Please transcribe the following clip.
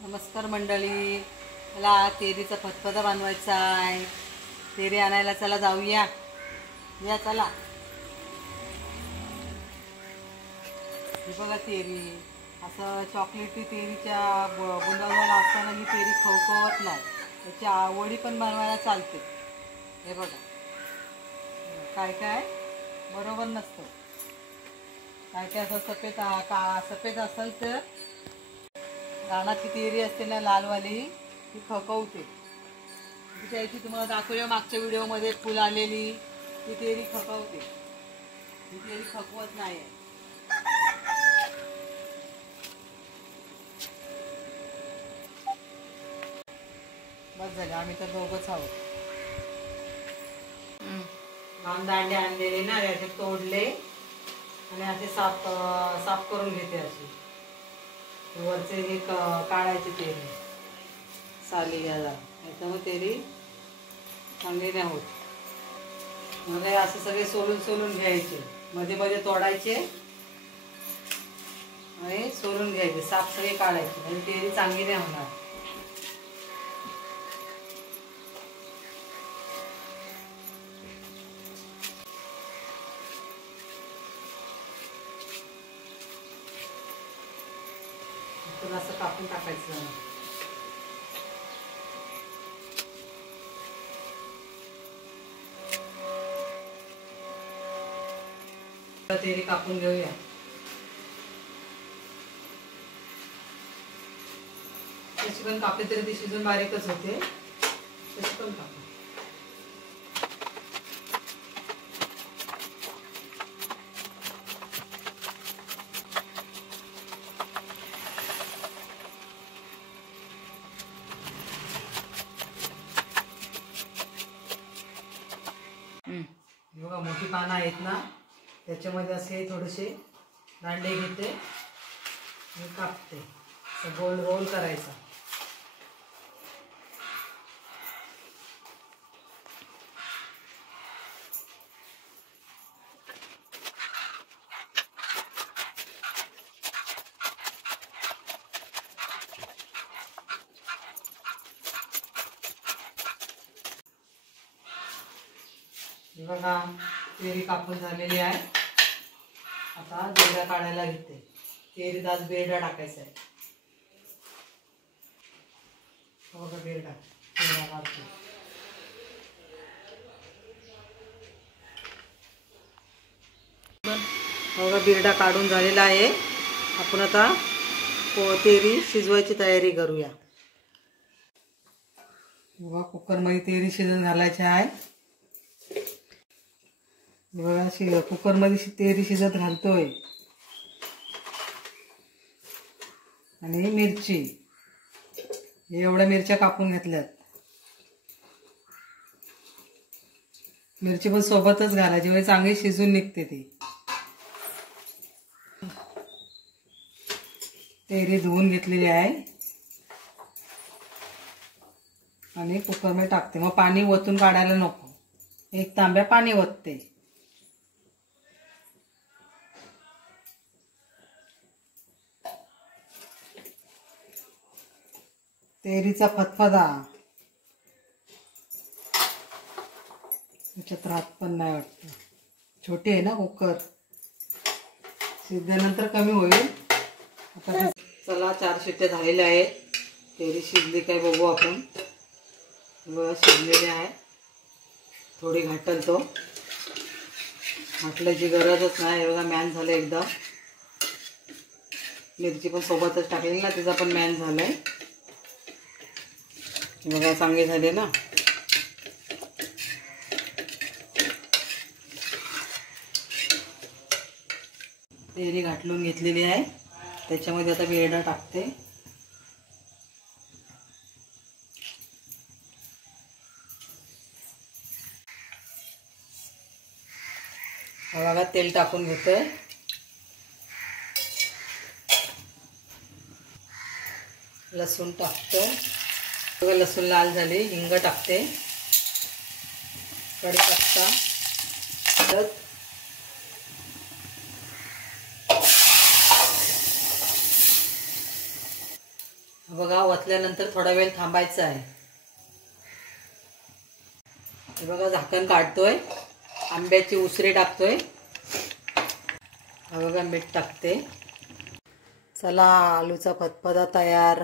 नमस्कार मंडळी, मला तेरीचा फतफदा बनवायचा आहे. तेरी आणायला चला जाऊया. या चला. ही बघा तेरी, असं चॉकलेटी तेरीच्या बुंदावर असताना ही तेरी खवखवत नाही. त्याची आवडी पण बनवायला चालते. हे बघा काय काय बरोबर नसतं. काय काय असं सफेद असेल तर रानाची तेरी असते ना लालवाली, ती खवखवते. त्याची तुम्हाला दाखवूया मागच्या व्हिडिओमध्ये फुल आलेली, ती तेरी खवखवते. ही तेरी खवखवत नाही. बस झालं, आम्ही तर दोघंच आहोत. लहान दांडे आणलेले ना, त्याचे तोडले आणि असे साफ करून घेते. अशी वरचे हे काढायचे तेरी साली घ्यायला, त्याच्यामुळे तेरी चांगली नाही होत. मग असे सगळे सोलून घ्यायचे, मध्ये मध्ये तोडायचे आणि सोलून घ्यायचे, साफ सगळे काढायचे, म्हणजे तेरी चांगली नाही होणार. तर असं कापून टाकायचं. तेरी कापून घेऊया. तशी पण कापली तरी ती शिजून बारीकच होते. तशी पण कापू. बघा मोठी पानं आहेत ना, त्याच्यामध्ये असे थोडेसे दांडे घेते आणि कापते. गोल रोल करायचा. बघा तेरी कापून झालेली आहे. आता बेरडा काढायला घेते. तेरीत आज बेरडा टाकायचा आहे. बघा बेरडा काढते. बघा बेरडा काढून झालेला आहे. आपण आता तेरी शिजवायची तयारी करूया. बघा कुकरमध्ये तेरी शिजवून घालायची आहे. बघा कुकरमध्ये तेरी शिजत घालतोय. आणि मिरची, एवढ्या मिरच्या कापून घेतल्यात. मिरची पण सोबतच घालायची, म्हणजे चांगली शिजून निघते ती. तेरी धुवून घेतलेली आहे आणि कुकरमध्ये टाकते. मग पाणी ओतून काढायला नको, एक तांब्या पाणी ओतते. तेरीचा फतफदा. त्याच्यात राहत पण नाही वाटतं. छोटी आहे ना कुकर, शिजल्यानंतर कमी होईल. आता चला 4 शिट्ट्या झालेल्या आहेत. तेरी शिजली काय बघू आपण. बघा शिजलेली आहे. थोडी घाटल तो, घाटल्याची गरजच नाही. बघा मॅन झालं एकदम. मिरची पण सोबतच टाकलेली ना, तिचा पण मॅन झालाय. बघा चांगली झाली ना. तेरी घाटलून घेतलेली आहे. त्याच्यामध्ये आता बेरडा टाकते. बघा तेल टाकून घेतोय. लसूण टाकते. बघा लसूण लाल झाली. हिंग टाकते. कढीपत्ता, हळद, बघा वतल्यानंतर थोडा वेळ थांबायचं आहे. हे बघा झाकण काढतोय, आंब्याची उसरे टाकतोय. हा बघा मीठ टाकते. चला आलूचा फतफदा तयार.